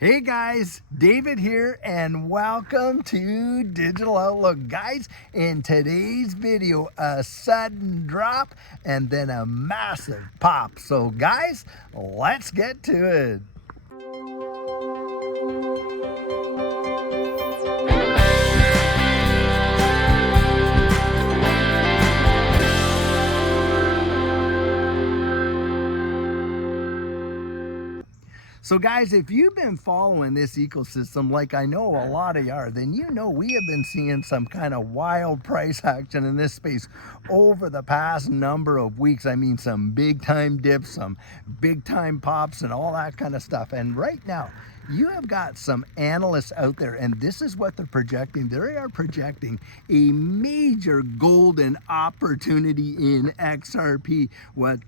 Hey guys, David here and welcome to Digital Outlook. Guys, in today's video, a sudden drop and then a massive pop. So guys, let's get to it. So guys, if you've been following this ecosystem like I know a lot of you are, then you know we have been seeing some kind of wild price action in this space over the past number of weeks. I mean, some big time dips, some big time pops and all that kind of stuff. And right now, you have got some analysts out there, and this is what they're projecting. They are projecting a major golden opportunity in XRP.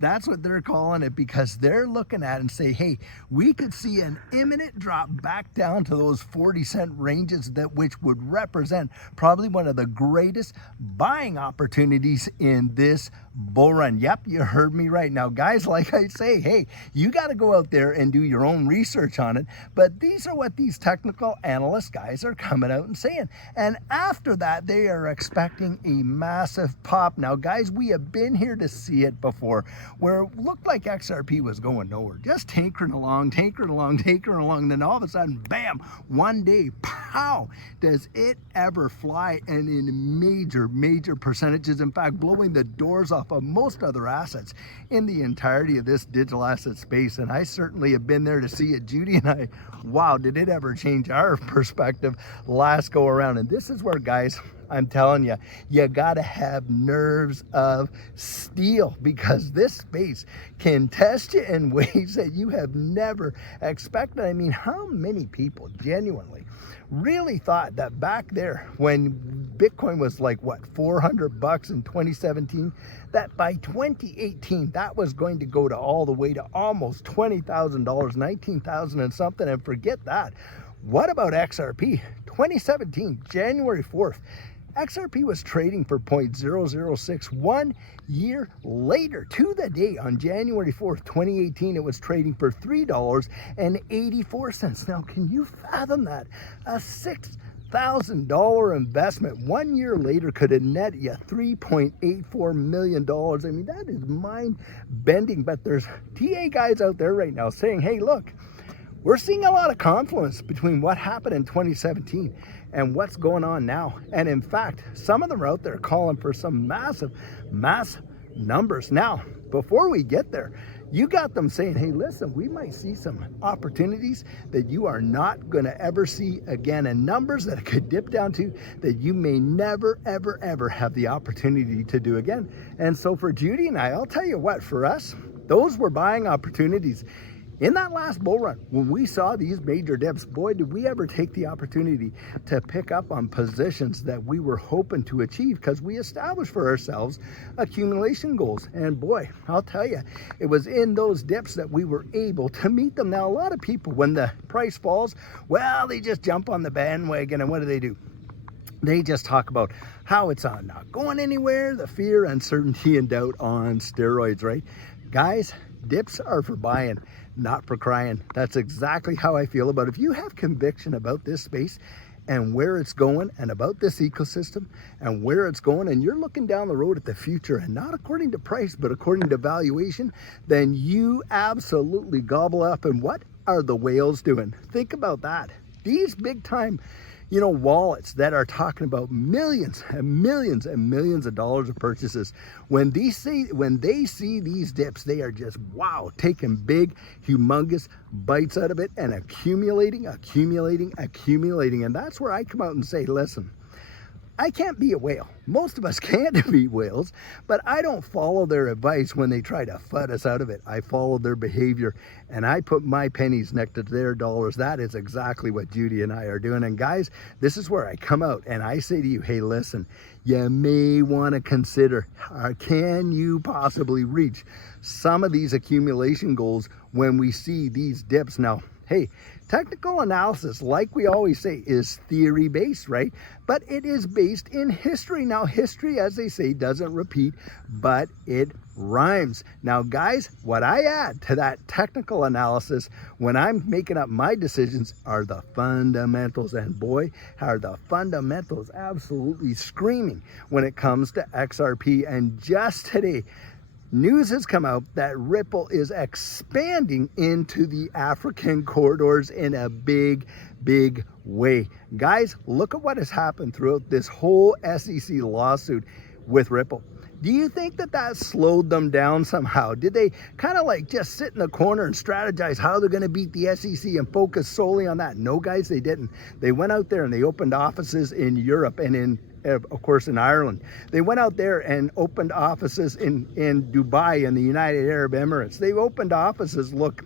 That's what they're calling it, because they're looking at it and say, hey, we could see an imminent drop back down to those 40-cent ranges, which would represent probably one of the greatest buying opportunities in this bull run. Yep, you heard me right. Now, guys, like I say, hey, you got to go out there and do your own research on it. But these are what these technical analyst guys are coming out and saying. And after that, they are expecting a massive pop. Now, guys, we have been here to see it before, where it looked like XRP was going nowhere, just tinkering along. Then all of a sudden, bam, one day, pow, does it ever fly, and in major percentages. In fact, blowing the doors off of most other assets in the entirety of this digital asset space. And I certainly have been there to see it. Judy and I, wow, did it ever change our perspective last go around. And this is where, guys, I'm telling you, you gotta have nerves of steel, because this space can test you in ways that you have never expected. I mean, how many people genuinely really thought that back there when Bitcoin was like, what, $400 in 2017, that by 2018 that was going to go to all the way to almost $20,000, 19,000 and something? And forget that. What about XRP? 2017, January 4th, XRP was trading for 0.006. 1 year later, to the day, on January 4th, 2018, it was trading for $3.84. Now, can you fathom that? A $6,000 investment 1 year later could have net you $3.84 million. I mean, that is mind-bending. But there's TA guys out there right now saying, hey, look, we're seeing a lot of confluence between what happened in 2017 and what's going on now. And in fact, some of them are out there calling for some mass numbers. Now, before we get there, you got them saying, hey, listen, we might see some opportunities that you are not going to ever see again, and numbers that it could dip down to that you may never, ever have the opportunity to do again. And so for Judy and I'll tell you what, for us, those were buying opportunities. In that last bull run, when we saw these major dips, boy, did we ever take the opportunity to pick up on positions that we were hoping to achieve, because we established for ourselves accumulation goals. And boy, I'll tell you, it was in those dips that we were able to meet them. Now, a lot of people, when the price falls, well, they just jump on the bandwagon, and what do? They just talk about how it's not going anywhere, the fear, uncertainty, and doubt on steroids, right? Guys, dips are for buying, not for crying. That's exactly how I feel about it. If you have conviction about this space and where it's going, and about this ecosystem and where it's going, and you're looking down the road at the future, and not according to price, but according to valuation, then you absolutely gobble up. And what are the whales doing? Think about that. These big time, wallets that are talking about millions and millions of dollars of purchases, when they see these dips, they are just, wow, taking big, humongous bites out of it and accumulating. And that's where I come out and say, listen, I can't be a whale. Most of us can't be whales, but I don't follow their advice when they try to FUD us out of it. I follow their behavior, and I put my pennies next to their dollars. That is exactly what Judy and I are doing. And guys, this is where I come out and I say to you, hey, listen, you may want to consider, can you possibly reach some of these accumulation goals when we see these dips? Now, Hey, technical analysis, like we always say, is theory-based, right? But it is based in history. Now, history, as they say, doesn't repeat, but it rhymes. Now, guys, what I add to that technical analysis when I'm making up my decisions are the fundamentals. And boy, are the fundamentals absolutely screaming when it comes to XRP. And just today, news has come out that Ripple is expanding into the African corridors in a big way. Guys, look at what has happened throughout this whole SEC lawsuit with Ripple. Do you think that slowed them down somehow? Did they kind of like just sit in the corner and strategize how they're going to beat the SEC and focus solely on that? No, guys, they didn't. They went out there and they opened offices in Europe and of course, in Ireland. They went out there and opened offices in Dubai and the United Arab Emirates. They opened offices, look,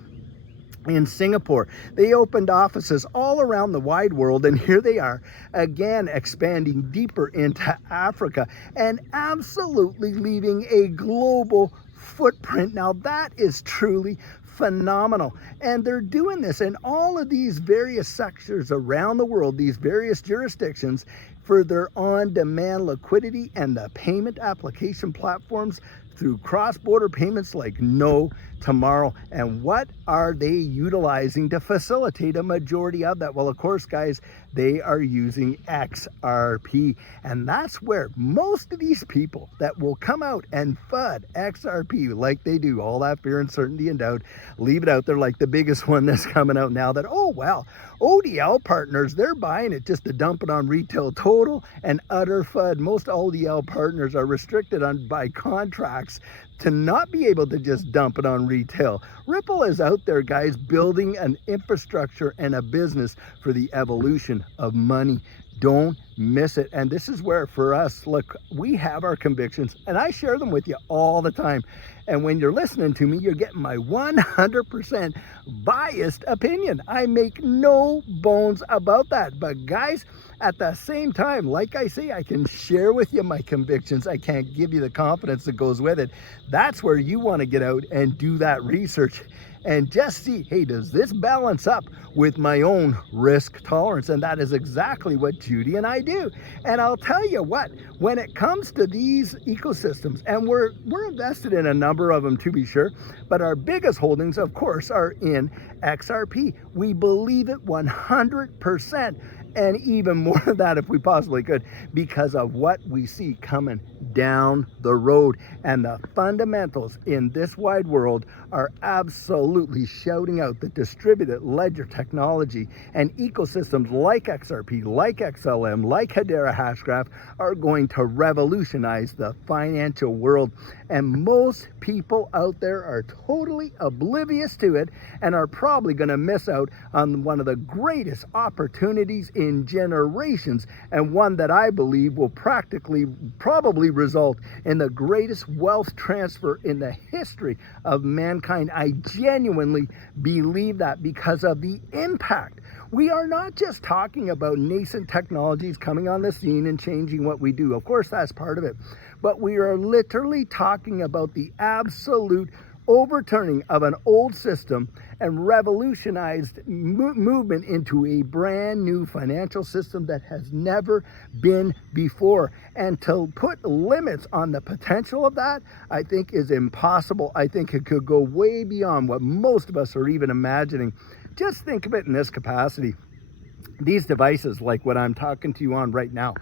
in Singapore. They opened offices all around the wide world, and here they are again expanding deeper into Africa and absolutely leaving a global footprint. Now that is truly phenomenal, and they're doing this in all of these various sectors around the world, these various jurisdictions, for their on-demand liquidity and the payment application platforms through cross-border payments like no tomorrow. And what are they utilizing to facilitate a majority of that? Well, of course, guys, they are using XRP. And that's where most of these people that will come out and FUD XRP like they do, all that fear, uncertainty, and doubt, leave it out there like the biggest one that's coming out now that, oh, well, ODL partners, they're buying it just to dump it on retail. Total and utter FUD. Most ODL partners are restricted by contracts to not be able to just dump it on retail. Ripple is out there, guys, building an infrastructure and a business for the evolution of money. Don't miss it. And this is where, for us, look, we have our convictions, and I share them with you all the time. And when you're listening to me, you're getting my 100% biased opinion. I make no bones about that. But guys, at the same time, like I say, I can share with you my convictions. I can't give you the confidence that goes with it. That's where you want to get out and do that research and just see, hey, does this balance up with my own risk tolerance? And that is exactly what Judy and I do. And I'll tell you what, when it comes to these ecosystems, and we're invested in a number of them to be sure, but our biggest holdings, of course, are in XRP. We believe it 100%. And even more than that if we possibly could, because of what we see coming down the road. And the fundamentals in this wide world are absolutely shouting out that distributed ledger technology and ecosystems like XRP, like XLM, like Hedera Hashgraph are going to revolutionize the financial world. And most people out there are totally oblivious to it and are probably going to miss out on one of the greatest opportunities in generations, and one that I believe will probably result in the greatest wealth transfer in the history of mankind. I genuinely believe that because of the impact. We are not just talking about nascent technologies coming on the scene and changing what we do. Of course, that's part of it. But we are literally talking about the absolute overturning of an old system and revolutionized movement into a brand new financial system that has never been before. And to put limits on the potential of that, I think is impossible. I think it could go way beyond what most of us are even imagining. Just think of it in this capacity. These devices, like what I'm talking to you on right now,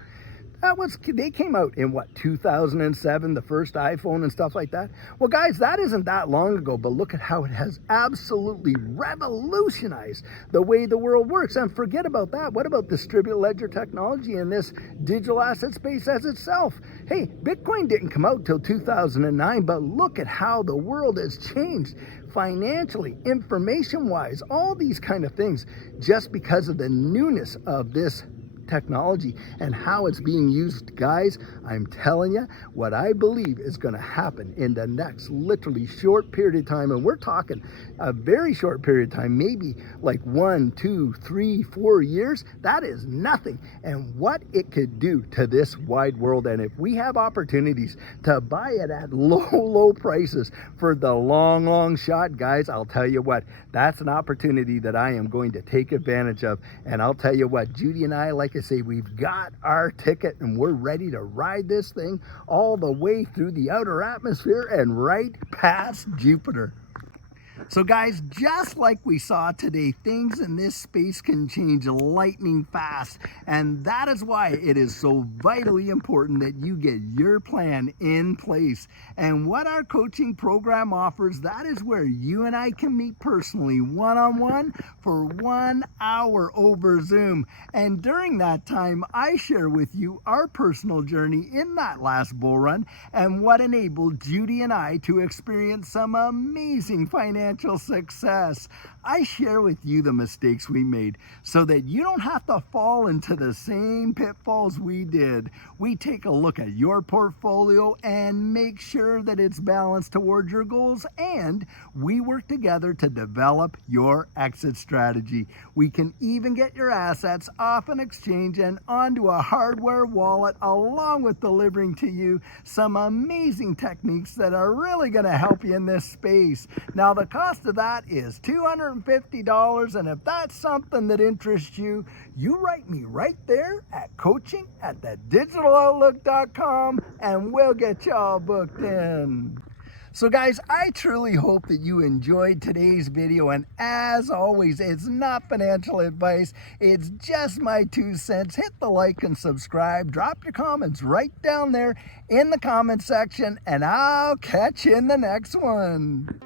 they came out in what, 2007, the first iPhone and stuff like that. Well, guys, that isn't that long ago, but look at how it has absolutely revolutionized the way the world works. And forget about that. What about distributed ledger technology in this digital asset space as itself? Hey, Bitcoin didn't come out till 2009, but look at how the world has changed financially, information-wise, all these kind of things, just because of the newness of this technology and how it's being used, guys, I'm telling you what I believe is going to happen in the next literally short period of time. And we're talking a very short period of time, maybe like 1, 2, 3, 4 years. That is nothing. And what it could do to this wide world. And if we have opportunities to buy it at low prices for the long shot, guys, I'll tell you what, that's an opportunity that I am going to take advantage of. And I'll tell you what, Judy and I, like I say, we've got our ticket and we're ready to ride this thing all the way through the outer atmosphere and right past Jupiter. So guys, just like we saw today, things in this space can change lightning fast. And that is why it is so vitally important that you get your plan in place. And what our coaching program offers, that is where you and I can meet personally, one-on-one, for 1 hour over Zoom. And during that time, I share with you our personal journey in that last bull run and what enabled Judy and I to experience some amazing financial success. I share with you the mistakes we made so that you don't have to fall into the same pitfalls we did. We take a look at your portfolio and make sure that it's balanced towards your goals, and we work together to develop your exit strategy. We can even get your assets off an exchange and onto a hardware wallet, along with delivering to you some amazing techniques that are really going to help you in this space. Now, the cost of that is $250, and if that's something that interests you, you write me right there at coaching@thedigitaloutlook.com and we'll get you all booked in. So guys, I truly hope that you enjoyed today's video, and as always, it's not financial advice, it's just my 2 cents. Hit the like and subscribe, drop your comments right down there in the comment section, and I'll catch you in the next one.